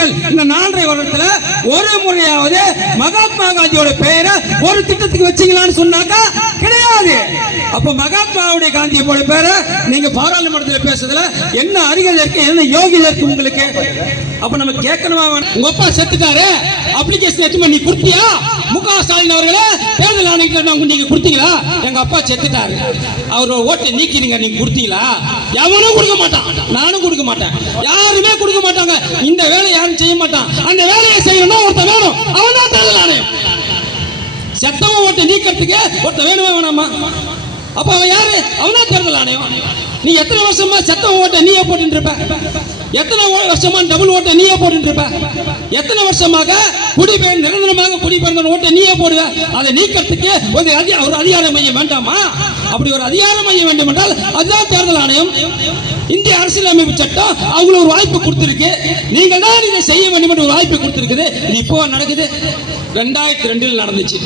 நீங்கள் இந்த 4.5 வருடத்துல ஒரு முறையாவது மகாத்மா காந்தியோட பெயரை ஒரு திட்டத்துக்கு வச்சீங்களான்னு சொன்னாக்கா கிடையாது. அப்ப மகாத்மாவுடைய காந்தியை போல பேரை நீங்க பாராளுமன்றத்தில் பேசுறதுல என்ன அறிஞர் இருக்கு, என்ன யோகியர் இருக்கு உங்களுக்கு? அப்ப நம்ம கேட்கணுமா? உங்க அப்பா செத்துட்டாரு, அப்ளிகேஷன் எடுத்து நீ கொடுத்தியா? முக ஸ்டாலின் அவர்களே தேர்தல் ஆணையத்தில் நீங்க கொடுத்தீங்களா? எங்க அப்பா செத்துட்டாரு, அவரோட ஓட்டை நீக்கிறீங்க, நீங்க கொடுத்தீங்களா? எவனும் கொடுக்க மாட்டான், நானும் கொடுக்க மாட்டேன், யாருமே கொடுக்க மாட்டாங்க. இந்த வேலையை யாரும் செய்ய மாட்டான். அந்த வேலையை செய்யணும் ஒருத்தன் வேணும், அவன் தான் தேர்தல் ஆணையம். செத்தவன் ஓட்டை நீக்கிறதுக்கு ஒருத்தன் வேணுமா வேணாமா? அப்ப அவன் யாரு? அவன் தான் தேர்தல் ஆணையம். நீ எத்தனை வருஷமா செத்தவன் ஓட்டை நீயே போட்டு இருப்ப? எத்தனை வருஷமா டபுள் ஓட்டை நீயே போட்டு இருப்ப? எத்தனை வருஷமாக குடிபெயர் நிரந்தரமாக குடிபெயர்ந்த ஓட்டை நீயே போடுவ? அதை நீக்கிறதுக்கு ஒரு அதிகார மையம் வேண்டாமா? அப்படி ஒரு அதிகார மையம் வேண்டும் என்றால் அதுதான் தேர்தல் ஆணையம். இந்திய அரசியலமைப்பு சட்டம் அவங்களுக்கு ஒரு வாய்ப்பு கொடுத்திருக்கு. நீங்கள் தான் இதை செய்ய வேண்டும் என்று ஒரு வாய்ப்பு கொடுத்திருக்குது. இது இப்போ நடக்குது. 2002 நடந்துச்சு.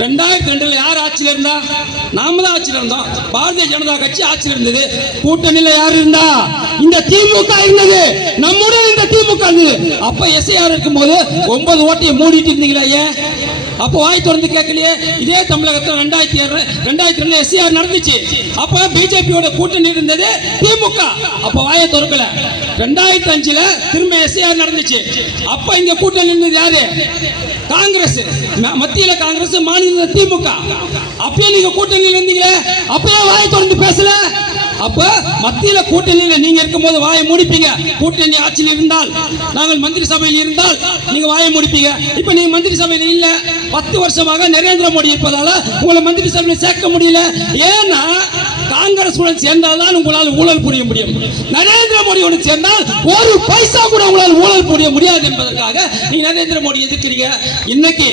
2002 யார் ஆட்சியில் இருந்தா? நாம தான் ஆட்சியில் இருந்தோம். பாரதிய ஜனதா கட்சி ஆட்சியில் இருந்தது. கூட்டணியில் யார் இருந்தா? இந்த திமுக இருந்தது. நம்முடன் இந்த திமுக இருந்தது. அப்ப எஸ்ஐஆர் இருக்கும் போது 9 ஓட்டையை மூடிட்டு இருந்தீங்களா? ஏன் அப்ப வாய் திறந்து கேட்கலையே? இதே தமிழகத்தில் 2002 எஸ்ஐஆர் நடந்துச்சு. அப்ப பிஜேபியோட கூட்டணி இருந்தது திமுக. அப்ப வாயை திறக்கல. 2005 திரும்ப எஸ்ஐஆர் நடந்துச்சு. அப்ப இங்க கூட்டணி இருந்தது யாரு? காங்கிரஸ். மத்தியில காங்கிரஸ், மாநில திமுக. அப்பயே நீங்க கூட்டணியில் இருந்தீங்களே, அப்பயே வாயை திறந்து பேசல. அப்ப மத்தியில கூட்டணியில நீங்க இருக்கும்போது வாயை முடிப்பீங்க. கூட்டணி ஆட்சியில் இருந்தால், நாங்கள் மந்திரி சபையில் இருந்தால் நீங்க வாயை முடிப்பீங்க. இப்ப நீங்க மந்திரி சபையில் இல்ல. 10 வருஷமாக நரேந்திர மோடி இருப்பதால உங்களை மந்திரி சபையில் சேர்க்க முடியல. ஏன்னா காங்கிரஸ் உடன் சேர்ந்தால்தான் உங்களால் ஊழல் புரிய முடியும். நரேந்திர மோடியோடு சேர்ந்தால் ஒரு பைசா கூட உங்களால் ஊழல் புரிய முடியாது என்பதற்காக நீங்க நரேந்திர மோடி எதிர்க்கிறீங்க. இன்னைக்கு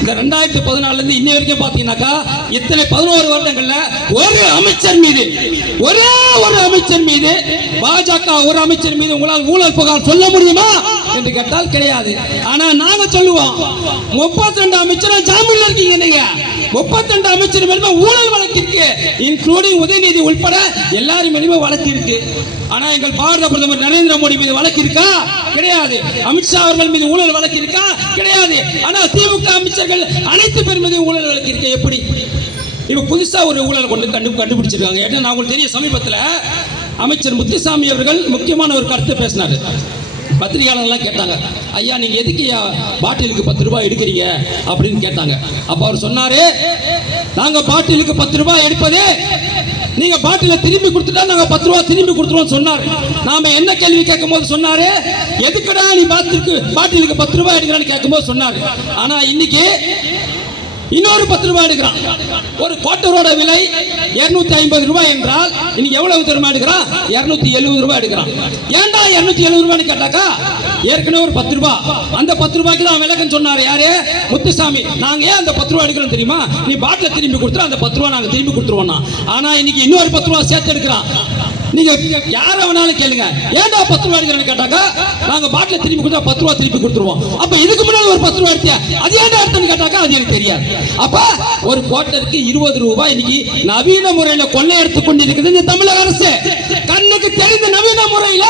இந்த 2014 இருந்து இன்னை வரைக்கும் பாத்தீங்கன்னாக்கா இத்தனை 11 வருடங்கள்ல ஒரு அமைச்சர் மீது, ஒரே ஒரு அமைச்சர் மீது, பாஜக ஒரு அமைச்சர் மீது உங்களால் ஊழல் புகார் சொல்ல முடியுமா என்று கேட்டால் கிடையாது. ஆனா நாங்க சொல்லுவோம், 32 அமைச்சர் ஜாமீன்ல இருக்கீங்க. நீங்க 32 அமைச்சர் மேலுமே ஊழல் வழக்கு இருக்கு, இன்க்ளூடிங் உதயநிதி உட்பட எல்லாரும் மேலுமே வழக்கு இருக்கு. ஆனா எங்கள் பாரத பிரதமர் நரேந்திர மோடி மீது வழக்கு இருக்கா? கிடையாது. அமித்ஷா அவர்கள் மீது ஊழல் வழக்கு இருக்கா? கிடையாது. ஆனா திமுக அமைச்சர்கள் அனைத்து பேர் மீது ஊழல் வழக்கு இருக்கு. எப்படி? இப்ப புதுசா ஒரு ஊழல் கண்டுபிடிச்சிருக்காங்க. ஏன்னா நான் உங்களுக்கு தெரியும், சமீபத்தில் அமைச்சர் முத்துசாமி அவர்கள் முக்கியமான ஒரு கருத்தை பேசினாரு. பத்திரிகையாளர்லாம் கேட்டாங்க, ஐயா நீங்க எதுக்கு பாட்டிலுக்கு 10 ரூபாய் எடுக்கிறீங்க அப்படின்னு கேட்டாங்க. அப்ப அவர் சொன்னாரு, நாங்க பாட்டிலுக்கு 10 ரூபாய் எடுப்பதே நீங்க பாட்டில திரும்பி கொடுத்துட்டா நாங்க 10 ரூபாய் திரும்பி கொடுத்துருவோம் சொன்னாரு. நாம என்ன கேள்வி கேட்கும் போது சொன்னாரு, எதுக்குடா நீ பாட்டிலுக்கு 10 ரூபாய் எடுக்கிறான்னு கேட்கும் போது சொன்னாரு. ஆனா இன்னைக்கு இன்னொரு 10 ரூபாய் எடுக்கிறான். ஒரு குவார்ட்டரோட விலை 250 ரூபாய் என்றால் இன்னைக்கு எவ்வளவு தருமா எடுக்கிறான்? 270 ரூபாய் எடுக்கிறான். ஏன்டா 270 ரூபாய்னு கேட்டாக்கா, ஏற்கனவே ஒரு 10 ரூபாய், அந்த 10 ரூபாய்க்கு தான் விலகன்னு சொன்னாரு. யாரு? முத்துசாமி. நாங்க ஏன் அந்த 10 ரூபாய் எடுக்கிறோம் தெரியுமா? நீ பாட்டில திரும்பி கொடுத்துரு, அந்த 10 ரூபாய் நாங்க திரும்பி கொடுத்துருவோம். ஆனா இன்னைக்கு இன்னொரு 10 ரூபாய் சேர்த்து எடுக்கிறான். நீங்க யார வேணாலும் கேளுங்க, ஏன்டா 10 ரூபாய் எடுக்கிறேன்னு கேட்டாக்கா, நாங்க பாட்டில திரும்பி கொடுத்தா 10 ரூபாய் திருப்பி கொடுத்துருவோம். அப்ப இதுக்கு முன்னாடி ஒரு 10 ரூபாய் எடுத்தியா, அது ஏன்டா எடுத்தேன்னு கேட்டாக்கா அது எனக்கு தெரியாது. அப்ப ஒரு குவார்ட்டருக்கு 20 ரூபாய் இன்னைக்கு நவீன முறையில கொள்ளையடித்து கொண்டிருக்குது இந்த தமிழக அரசு. கண்ணுக்கு தெரிந்த நவீன முறையில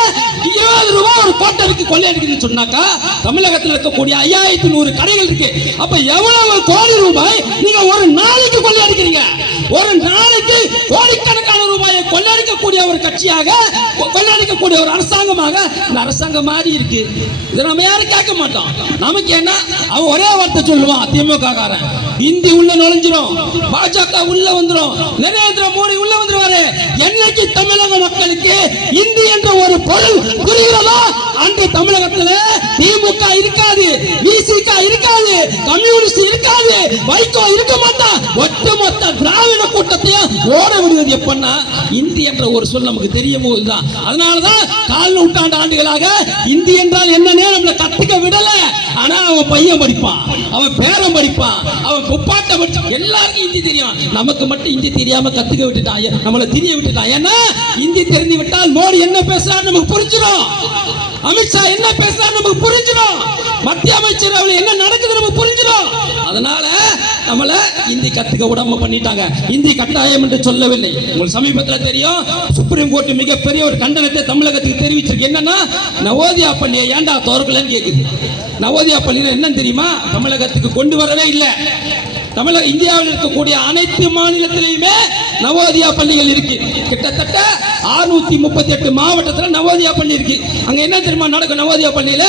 20 ரூபாய் ஒரு குவார்ட்டருக்கு கொள்ளையடிக்குதுன்னு சொன்னாக்கா, தமிழகத்தில் இருக்கக்கூடிய 5100 கடைகள் இருக்கு. அப்ப எவ்வளவு கோடி ரூபாய் நீங்க ஒரு நாளைக்கு கொள்ளையடிக்கிறீங்க? ஒரு நாளைக்கு கோடிக்கணக்கான ரூபாயை கொள்ளையடிக்கக்கூடிய ஒரு கட்சியாக, கொள்ளையடிக்கக்கூடிய ஒரு அரசாங்கமாக இந்த அரசாங்கம் மாறி இருக்கு. இதை நம்ம யாரும் கேட்க மாட்டோம். நமக்கு என்ன, அவன் ஒரே வார்த்தை சொல்லுவான், திமுக காரன், இந்தி உள்ள நுழைஞ்சிரும், பாஜக உள்ள வந்துரும், நரேந்திர மோடி உள்ள வந்துருவாரு. என்னைக்கு தமிழக மக்களுக்கு இந்தி என்ற ஒரு பொருள் புரிகிறதோ அன்று தமிழகத்தில் திமுக இருக்காது, விசிக இருக்காது, கம்யூனிஸ்ட் இருக்காது, வைகோ இருக்க மாட்டான். ஒட்டுமொத்த திராவிட கூட்டத்தையும் ஓட விடுவது எப்பன்னா இந்தி என்ற ஒரு சொல் நமக்கு தெரியும் போதுதான். அதனாலதான் 4 நூற்றாண்டு ஆண்டுகளாக இந்தி என்றால் என்னன்னே நம்மள கத்துக்க விடல. ஆனா அவன் பையன் படிப்பான், அவன் பேரன் படிப்பான், அவன் முப்பாட்ட படிப்பான், எல்லாருக்கும் இந்தி தெரியும். நமக்கு மட்டும் இந்தி தெரியாம கத்துக்க விட்டுட்டான், நம்மளை தெரிய விட்டுட்டான். ஏன்னா இந்தி தெரிந்து விட்டால் மோடி என்ன பேசுறாரு நமக்கு புரிஞ்சிடும், அமித்ஷா என்ன பேசுறாரு நமக்கு புரிஞ்சிடும், மத்திய அமைச்சர் என்ன நடக்குது நமக்கு புரிஞ்சிடும். அதனால நம்மள இந்தி கத்துக்க விடாம பண்ணிட்டாங்க. இந்தி கட்டாயம் என்று சொல்லவில்லை. உங்களுக்கு சமீபத்தில் தெரியும், சுப்ரீம் கோர்ட் மிகப்பெரிய ஒரு கண்டனத்தை தமிழகத்துக்கு தெரிவிச்சிருக்கு. என்னன்னா, நவோதயா பள்ளியை ஏண்டா திறக்கலன்னு கேக்குது. நவோதயா பள்ளியில என்னன்னு தெரியுமா? தமிழகத்துக்கு கொண்டு வரவே இல்லை. தமிழக இந்தியாவில் இருக்கக்கூடிய அனைத்து மாநிலத்திலையுமே நவோதயா பள்ளிகள் இருக்கு. கிட்டத்தட்ட 638 மாவட்டத்தில் நவோதயா பள்ளி இருக்கு. அங்க என்ன தெரியுமா நடக்கும்? நவோதயா பள்ளியில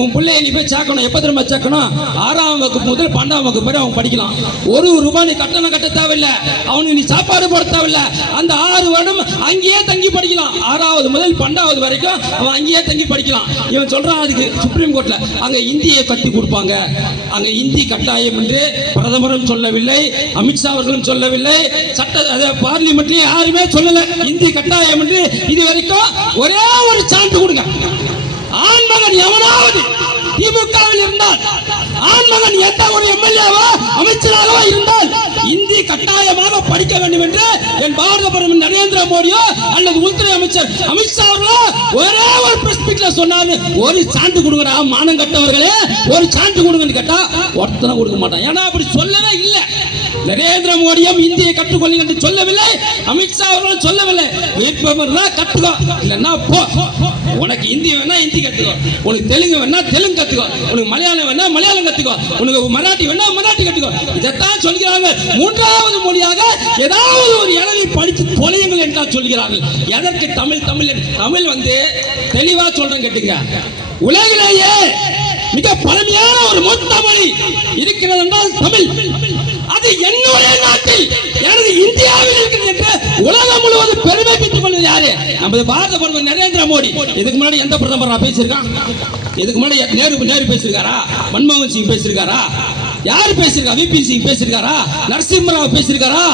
உன் பிள்ளைய நீ போய் சேர்க்கணும். எப்ப தெரியுமா சேர்க்கணும்? 6ஆம் வகுப்பு முதல் 12ஆம் வகுப்பு வரை அவன் படிக்கலாம். ₹1 நீ கட்டணம் கட்ட தேவையில்லை. அவனுக்கு நீ சாப்பாடு போட தேவையில்லை. அந்த 6 வருடம் அங்கேயே தங்கி படிக்கலாம். 6வது முதல் 12வது வரைக்கும் அவன் அங்கேயே தங்கி படிக்கலாம். இவன் சொல்றான் அதுக்கு சுப்ரீம் கோர்ட்ல அங்க இந்தியை கட்டி கொடுப்பாங்க. அங்க இந்தி கட்டாயம் என்று பிரதமரும் சொல்லவில்லை, அமித்ஷா அவர்களும் சொல்லவில்லை, சட்ட பார்லிமெண்ட்லயும் யாருமே சொல்லல இந்தி கட்டாயம் என்று. இது வரைக்கும் ஒரே ஒரு சான்று கொடுங்க. ஆண்மகன் எவனாவது திமுகவில் இருந்தால், ஆண்மகன் எந்த ஒரு எம்எல்ஏவோ அமைச்சராகவோ இருந்தால் இந்தி கட்டாயமாக படிக்க வேண்டும் என்று என் பாரத பிரதமர் நரேந்திர மோடியோ அல்லது உள்துறை அமைச்சர் அமித்ஷா அவர்களோ ஒரே ஒரு பிரஸ் மீட்ல சொன்னாரு, ஒரு சான்று கொடுங்கடா மானம் கட்டவர்களே, ஒரு சான்று கொடுங்கன்னு கேட்டா ஒருத்தனை கொடுக்க மாட்டான். ஏன்னா அப்படி சொல்லவே இல்லை. நரேந்திர மோடியும் இந்தியை கற்றுக்கொள்ளுங்க என்று சொல்லவில்லை, அமித்ஷா அவர்களும் சொல்லவில்லை. விருப்பம் கற்றுக்கோ, இல்லைன்னா போ. உனக்கு இந்தி வேணா இந்தி கத்துக்கோ, உனக்கு தெலுங்கு வேணா தெலுங்கு கத்துக்கோ, உனக்கு மலையாளம் வேணா மலையாளம் கத்துக்கோ, உனக்கு மராட்டி வேணா மராட்டி கத்துக்கோ. இதைத்தான் சொல்கிறாங்க. 3வது மொழியாக ஏதாவது ஒரு இளவை படித்து தொலையுங்கள் என்றால் சொல்கிறார்கள். எதற்கு தமிழ்? தமிழ் தமிழ் தெளிவா சொல்றேன் கேட்டுங்க. உலகிலேயே மிக பழமையான ஒரு மொத்த மொழி இருக்கிறது என்றால் தமிழ். அது என்னுடைய நாட்டில், எனது இந்தியாவில் இருக்கிறது என்று உலகம் முழுவதும் பெருமை பெற்றுக் கொள்வது யாரு? நமது பாரத பிரதமர் நரேந்திர மோடி. இதுக்கு முன்னாடி எந்த பிரதமர் பேசியிருக்கான்? இதுக்கு முன்னாடி நேரு பேசியிருக்காரா? மன்மோகன் சிங் பேசியிருக்காரா? யாரு பேசியிருக்கா? விபி சிங் பேசியிருக்காரா? நரசிம்மராவ் பேசியிருக்காரா?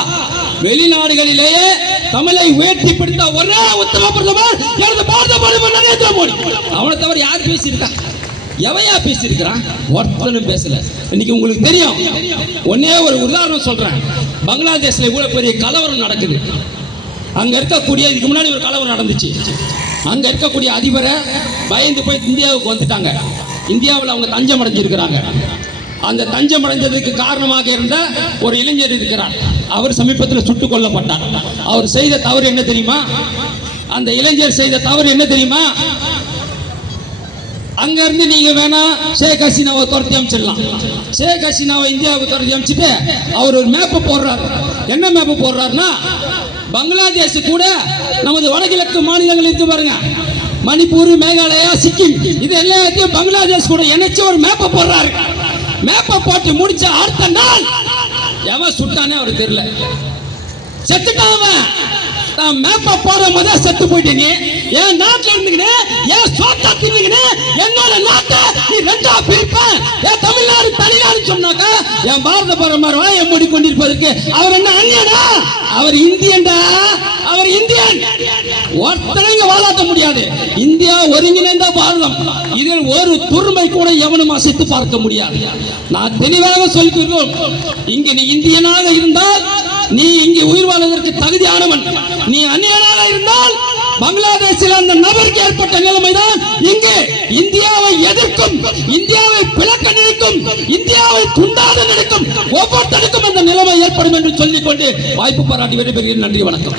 வெளிநாடுகளிலேயே தமிழை உயர்த்தி பிடித்த ஒரே உத்தம பிரதமர் எனது பாரத பிரதமர் நரேந்திர மோடி. அவனை தவிர யார் பேசியிருக்கா? எவையா பேசியிருக்கிறான்? ஒருத்தனும் பேசல. இன்னைக்கு உங்களுக்கு தெரியும், ஒன்னே ஒரு உதாரணம் சொல்றேன். பங்களாதேஷ்ல இவ்வளவு பெரிய கலவரம் நடக்குது. அங்க இருக்கக்கூடிய, இதுக்கு முன்னாடி ஒரு கலவரம் நடந்துச்சு. அங்க இருக்கக்கூடிய அதிபரை பயந்து போய் இந்தியாவுக்கு வந்துட்டாங்க. இந்தியாவில் அவங்க தஞ்சம் அடைஞ்சிருக்கிறாங்க. அந்த தஞ்சம் அடைந்ததுக்கு காரணமாக இருந்த ஒரு இளைஞர் இருக்கிறார். அவர் சமீபத்தில் சுட்டுக் கொல்லப்பட்டார். அவர் செய்த தவறு என்ன தெரியுமா? அந்த இளைஞர் செய்த தவறு என்ன தெரியுமா? அங்க இருந்து நீங்க வேணா ஷேக் ஹசீனாவை துரத்தி அமைச்சிடலாம். ஷேக் ஹசீனாவை இந்தியாவுக்கு துரத்தி அமைச்சிட்டு அவர் ஒரு மேப்பை போடுறாரு. என்ன மேப்பு போடுறாருன்னா, பங்களாதேஷ் கூட நமது வடகிழக்கு மாநிலங்கள் இருக்கு பாருங்க, மணிப்பூர், மேகாலயா, சிக்கிம், இது எல்லாத்தையும் பங்களாதேஷ் கூட இணைச்சு ஒரு மேப்பை போடுறாரு. மேப்பை போட்டு முடிச்ச அடுத்த நாள் எவன் சுட்டானே அவருக்கு தெரியல, செத்துட்டான். மேப்பை போட முதல் செத்து போயிட்டீங்க. என் நாட்டில் இருந்துக்கிட்டு என் சோட்டா தின்னுக்கிட்டு என்னோட நாட்டை நீ ரெண்டா பிரிப்பேன். என் தமிழ்நாடு தனிநாடு சொன்னாக்கா என் பாரத பிரதமர் வாயை மூடி கொண்டிருப்பதற்கு அவர் என்ன அந்நியனா? அவர் இந்தியன்டா, அவர் இந்தியன். ஒருத்தனைங்க வாழாட்ட முடியாது. இந்தியா ஒருங்கிணைந்த பாரதம். இதில் ஒரு துருமை கூட எவனும் அசைத்து பார்க்க முடியாது. நான் தெளிவாக சொல்லிக்கிறோம். இங்க நீ இந்தியனாக இருந்தால் நீ இங்கே உயிர் வாழ்வதற்கு தகுதியானவன். நீ அந்நியனாக இருந்தால் பங்களாதேஷில் அந்த நபருக்கு ஏற்பட்ட நிலைமைதான் இங்கே இந்தியாவை எதிர்க்கும், இந்தியாவை பிளக்க நினைக்கும், இந்தியாவை துண்டாத நினைக்கும் ஒவ்வொருத்தருக்கும் அந்த நிலைமை ஏற்படும் என்று சொல்லிக்கொண்டு வாய்ப்பு பாராட்டி விடைபெறுகிறேன். நன்றி, வணக்கம்.